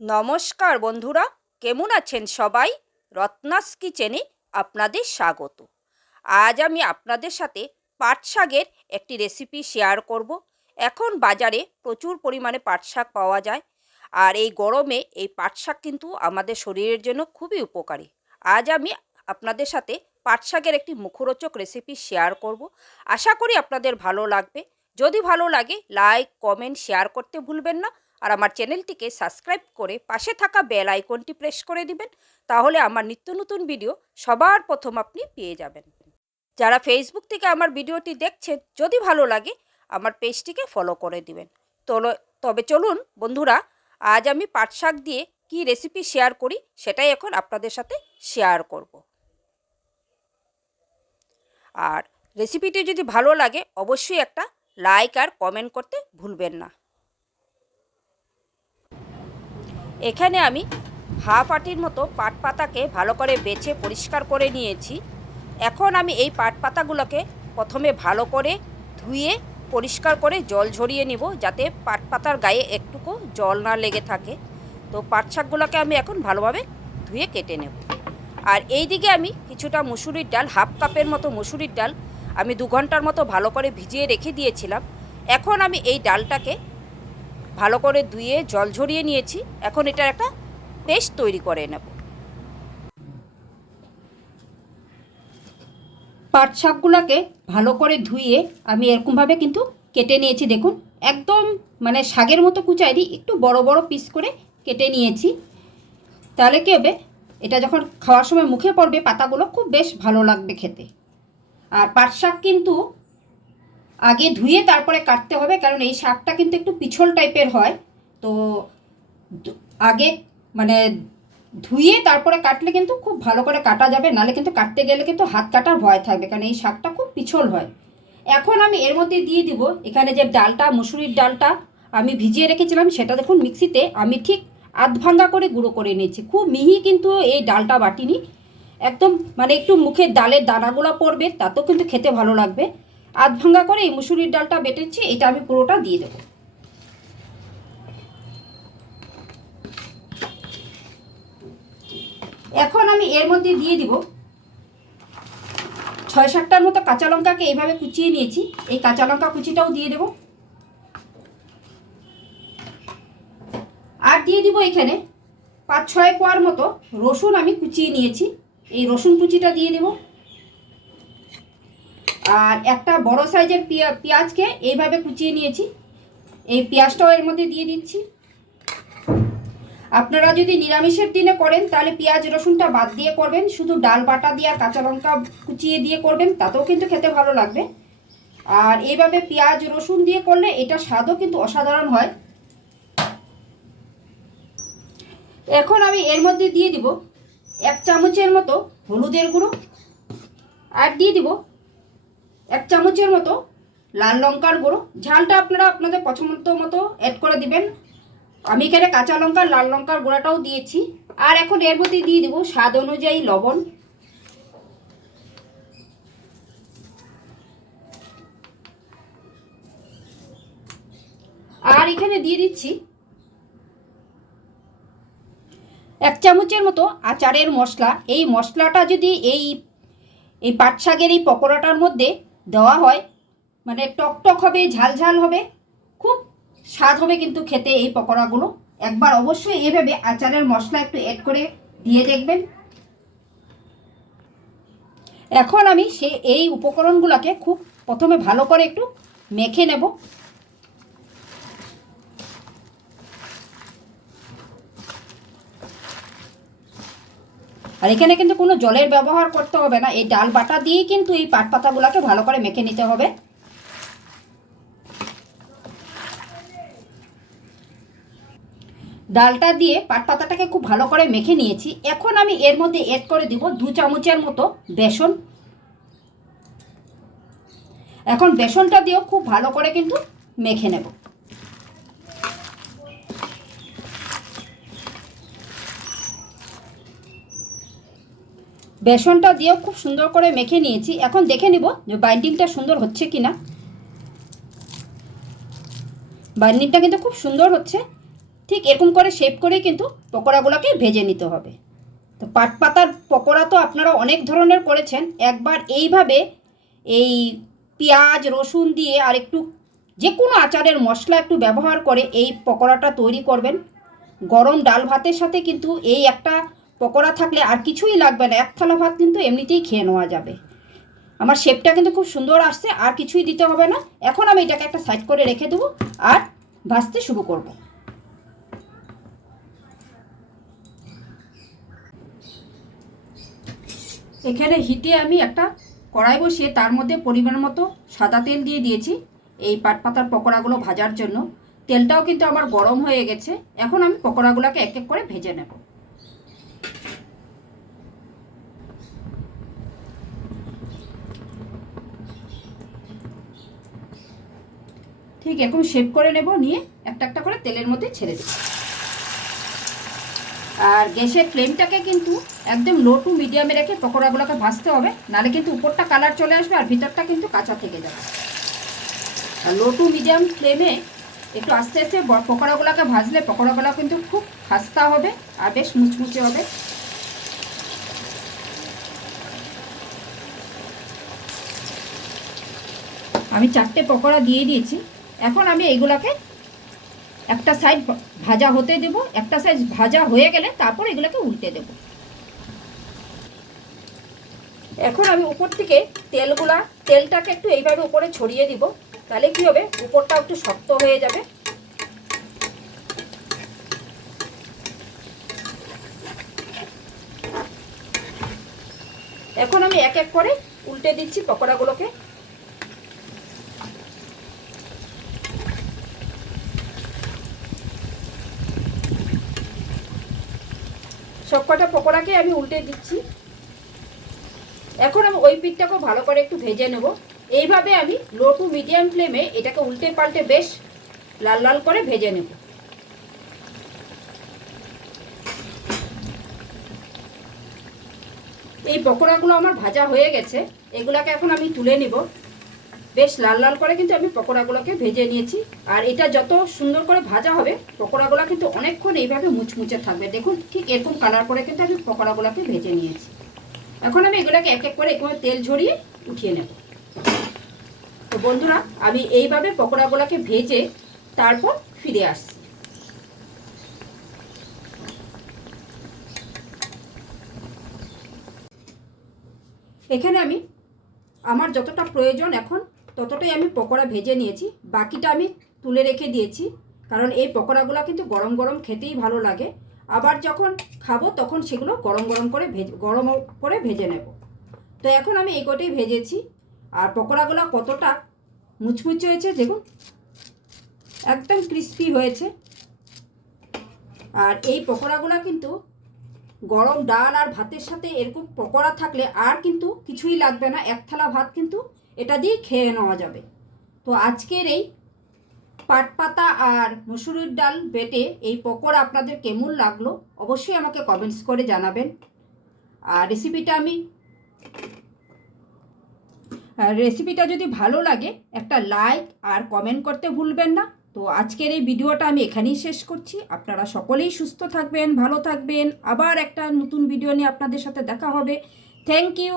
নমস্কার বন্ধুরা, কেমন আছেন সবাই? রত্নাস কিচেনে আপনাদের স্বাগত। আজ আমি আপনাদের সাথে পাট শাকের একটি রেসিপি শেয়ার করব। এখন বাজারে প্রচুর পরিমাণে পাট শাক পাওয়া যায় আর এই গরমে এই পাট শাক কিন্তু আমাদের শরীরের জন্য খুবই উপকারী। আজ আমি আপনাদের সাথে পাট শাকের একটি মুখরোচক রেসিপি শেয়ার করব। আশা করি আপনাদের ভালো লাগবে। যদি ভালো লাগে লাইক কমেন্ট শেয়ার করতে ভুলবেন না। আর আমার চ্যানেলটিকে সাবস্ক্রাইব করে পাশে থাকা বেল আইকনটি প্রেস করে দিবেন, তাহলে আমার নিত্য নতুন ভিডিও সবার প্রথম আপনি পেয়ে যাবেন। যারা ফেসবুক থেকে আমার ভিডিওটি দেখছেন, যদি ভালো লাগে, আমার পেজটিকে ফলো করে দিবেন। তোলো, তবে চলুন বন্ধুরা, আজ আমি পাট শাক দিয়ে কী রেসিপি শেয়ার করি, সেটাই এখন আপনাদের সাথে শেয়ার করব। আর রেসিপিটি যদি ভালো লাগে, অবশ্যই একটা লাইক আর কমেন্ট করতে ভুলবেন না। এখানে আমি হাফ আটির মতো পাট পাতাকে ভালো করে বেছে পরিষ্কার করে নিয়েছি। এখন আমি এই পাট পাতাগুলোকে প্রথমে ভালো করে ধুয়ে পরিষ্কার করে জল ঝরিয়ে নিব যাতে পাট পাতার গায়ে একটুকু জল না লেগে থাকে। তো পাট শাকগুলোকে আমি এখন ভালোভাবে ধুয়ে কেটে নেব। আর এই দিকে আমি কিছুটা মুসুরির ডাল, হাফ কাপের মতো মুসুরির ডাল আমি দু ঘণ্টার মতো ভালো করে ভিজিয়ে রেখে দিয়েছিলাম। এখন আমি এই ডালটাকে ভালো করে ধুয়ে জল ঝরিয়ে নিয়েছি। এখন এটার একটা পেস্ট তৈরি করে নেব। পাট শাকগুলোকে ভালো করে ধুয়ে আমি এরকমভাবে কিন্তু কেটে নিয়েছি। দেখুন, একদম মানে শাকের মতো কুচাইনি, একটু বড় বড় পিস করে কেটে নিয়েছি। তাহলে কী হবে? এটা যখন খাওয়ার সময় মুখে পড়বে, পাতাগুলো খুব বেশ ভালো লাগবে খেতে। আর পাট শাক কিন্তু আগে ধুয়ে তারপরে কাটতে হবে, কারণ এই শাকটা কিন্তু একটু পিছল টাইপের হয়। তো আগে মানে ধুয়ে তারপরে কাটলে কিন্তু খুব ভালো করে কাটা যাবে, নালে কিন্তু কাটতে গেলে কিন্তু হাত কাটার ভয় থাকবে, কারণ এই শাকটা খুব পিছল হয়। এখন আমি এর মধ্যে দিয়ে দিব, এখানে যে ডালটা, মুসুরির ডালটা আমি ভিজিয়ে রেখেছিলাম, সেটা দেখুন মিক্সিতে আমি ঠিক আধ ভাঙ্গা করে গুঁড়ো করে নিয়েছি। খুব মিহি কিন্তু এই ডালটা বাটিনি। একদম মানে একটু মুখে ডালের দানাগুলো পড়বে, তাতেও কিন্তু খেতে ভালো লাগবে। আধ ভাঙ্গা করে এই মুসুরির ডালটা বেটেছি, এটা আমি পুরোটা দিয়ে দেবো। এখন আমি এর মধ্যে দিয়ে দিব ছয় সাতটার মতো কাঁচা লঙ্কাকে এইভাবে কুচিয়ে নিয়েছি। এই কাঁচা লঙ্কা কুচিটাও দিয়ে দেব। আর দিয়ে দিব এখানে পাঁচ ছয় কোয়ার মতো রসুন আমি কুচিয়ে নিয়েছি। এই রসুন কুচিটা দিয়ে দেব। আর একটা বড় সাইজের পেঁয়াজকে এইভাবে কুচিয়ে নিয়েছি। এই পেঁয়াজটাও এর মধ্যে দিয়ে দিচ্ছি। আপনারা যদি নিরামিষের দিনে করেন, তাহলে পেঁয়াজ, রসুনটা বাদ দিয়ে করবেন। শুধু ডাল বাটা দিয়ে আর কাঁচা লঙ্কা কুচিয়ে দিয়ে করবেন, তাতেও কিন্তু খেতে ভালো লাগবে। আর এইভাবে পেঁয়াজ, রসুন দিয়ে করলে এটা স্বাদও কিন্তু অসাধারণ হয়। এখন আমি এর মধ্যে দিয়ে দিব এক চামচের মতো হলুদের গুঁড়ো। আর দিয়ে দিব এক চামচের মতো লাল লঙ্কার গুঁড়ো। ঝালটা আপনারা আপনাদের পছন্দ মতো অ্যাড করে দিবেন। আমি এখানে কাঁচা লঙ্কা লাল লঙ্কার গুঁড়াটাও দিয়েছি। আর এখন এর মধ্যে দিয়ে দেবো স্বাদ অনুযায়ী লবণ। আর এখানে দিয়ে দিচ্ছি এক চামচের মতো আচারের মশলা। এই মশলাটা যদি এই এই পাট শাকের এই পকোড়াটার মধ্যে দেওয়া হয়। মানে টকটক টক হবে ঝালঝাল ঝাল হবে, খুব স্বাদ হবে কিন্তু খেতে এই পকোড়াগুলো। একবার অবশ্যই এভাবে আচারের মশলা একটু অ্যাড করে দিয়ে দেখবেন। এখন আমি সে, এই উপকরণগুলোকে খুব প্রথমে ভালো করে একটু মেখে নেব। আর এখানে কিন্তু কোনো জলের ব্যবহার করতে হবে না। এই ডাল বাটা দিয়েই কিন্তু এই পাট পাতাগুলোকে ভালো করে মেখে নিতে হবে। ডালটা দিয়ে পাট পাতাটাকে খুব ভালো করে মেখে নিয়েছি। এখন আমি এর মধ্যে এড করে দিব দু চামচের মতো বেসন। এখন বেসনটা দিয়েও খুব ভালো করে কিন্তু মেখে নেব। বেসনটা দিয়েও খুব সুন্দর করে মেখে নিয়েছি। এখন দেখে নিব যে বাইন্ডিংটা সুন্দর হচ্ছে কি না বাইন্ডিংটা কিন্তু খুব সুন্দর হচ্ছে। ঠিক এরকম করে শেপ করে কিন্তু পকোড়াগুলোকে ভেজে নিতে হবে। তো পাট পাতার পকোড়া তো আপনারা অনেক ধরনের করেছেন। একবার এইভাবে এই পেঁয়াজ, রসুন দিয়ে আর একটু যে কোনো আচারের মশলা একটু ব্যবহার করে এই পকোড়াটা তৈরি করবেন। গরম ডাল ভাতের সাথে কিন্তু এই একটা পকোড়া থাকলে আর কিছুই লাগবে না। এক থালা ভাত কিন্তু এমনিতেই খেয়ে নেওয়া যাবে। আমার শেপটা কিন্তু খুব সুন্দর আসছে, আর কিছুই দিতে হবে না। এখন আমি এটাকে একটা সাইড করে রেখে দেবো আর ভাজতে শুরু করব। এখানে হিটে আমি একটা কড়াই বসিয়ে তার মধ্যে পরিমাণ মতো সাদা তেল দিয়ে দিয়েছি। এই পাট পাতার পকোড়াগুলো ভাজার জন্য। তেলটাও কিন্তু আমার গরম হয়ে গেছে। এখন আমি পকোড়াগুলোকে এক এক করে ভেজে নেব। ঠিক এখন শেপ করে নেব, নিয়ে একটা একটা করে তেলের মধ্যে ছেড়ে দেব। আর গ্যাসের ফ্লেমটাকে কিন্তু একদম লো টু মিডিয়ামে রেখে পকোড়াগুলোকে ভাজতে হবে, নাহলে কিন্তু উপরটা কালার চলে আসবে আর ভিতরটা কিন্তু কাঁচা থেকে যাবে। আর লো টু মিডিয়াম ফ্লেমে একটু আস্তে আস্তে পকোড়াগুলোকে ভাজলে পকোড়াগুলো কিন্তু খুব খাস্তা হবে আর বেশ মুচমুচে হবে। আমি চারটে পকোড়া দিয়ে দিয়েছি। এখন আমি এইগুলোকে একটা সাইড ভাজা হতে দেব, একটা সাইড ভাজা হয়ে গেলে তারপর এগুলোকে উল্টে দেব। এখন আমি উপর থেকে তেলগুলা, তেলটাকে একটু এইভাবে উপরে ছড়িয়ে দিব, তাহলে কি হবে? উপরটা একটু শক্ত হয়ে যাবে। এখন আমি এক এক করে উল্টে দিচ্ছি পকোড়াগুলোকে। সবকটা পকোড়াকে আমি উল্টে দিচ্ছি। এখন আমি ওই পিঠটাকেও ভালো করে একটু ভেজে নেব। এইভাবে আমি লো টু মিডিয়াম ফ্লেমে এটাকে উল্টে পাল্টে বেশ লাল লাল করে ভেজে নেব। এই পকোড়াগুলো আমার ভাজা হয়ে গেছে। এগুলাকে এখন আমি তুলে নিব। বেশ লাল লাল করে কিন্তু আমি পকোড়াগুলোকে ভেজে নিয়েছি। আর এটা যত সুন্দর করে ভাজা হবে, পকোড়াগুলো কিন্তু অনেকক্ষণ এইভাবে মুচমুচে থাকবে। দেখুন ঠিক এরকম কালার করে কিন্তু আমি পকোড়াগুলোকে ভেজে নিয়েছি। এখন আমি এগুলোকে এক এক করে এরকম তেল ঝরিয়ে উঠিয়ে নেব। তো বন্ধুরা, আমি এইভাবে পকোড়াগুলোকে ভেজে তারপর ফিরে আসছি। এখানে আমি আমার যতটা প্রয়োজন এখন ততটাই আমি পকোড়া ভেজে নিয়েছি। বাকিটা আমি তুলে রেখে দিয়েছি। কারণ এই পকোড়াগুলো কিন্তু গরম গরম খেতেই ভালো লাগে। আবার যখন খাব তখন সেগুলো গরম গরম করে ভেজ, গরম করে ভেজে নেব। তো এখন আমি এই কটাই ভেজেছি। আর পকোড়াগুলো কতটা মুচমুচে হয়েছে দেখুন। একদম ক্রিস্পি হয়েছে। আর এই পকোড়াগুলো কিন্তু গরম ডাল আর ভাতের সাথে এরকম পকোড়া থাকলে আর কিন্তু কিছুই লাগবে না। এক থালা ভাত কিন্তু এটা দিয়ে খেয়ে নেওয়া যাবে। তো আজকের এই পাট পাতা আর মুসুরির ডাল বেটে এই পকোড়া আপনাদের কেমন লাগল অবশ্যই আমাকে কমেন্টস করে জানাবেন। আর রেসিপিটা আমি রেসিপিটা যদি ভালো লাগে, একটা লাইক আর কমেন্ট করতে ভুলবেন না। তো আজকের এই ভিডিওটা আমি এখানেই শেষ করছি। আপনারা সকলেই সুস্থ থাকবেন, ভালো থাকবেন। আবার একটা নতুন ভিডিও নিয়ে আপনাদের সাথে দেখা হবে। Thank you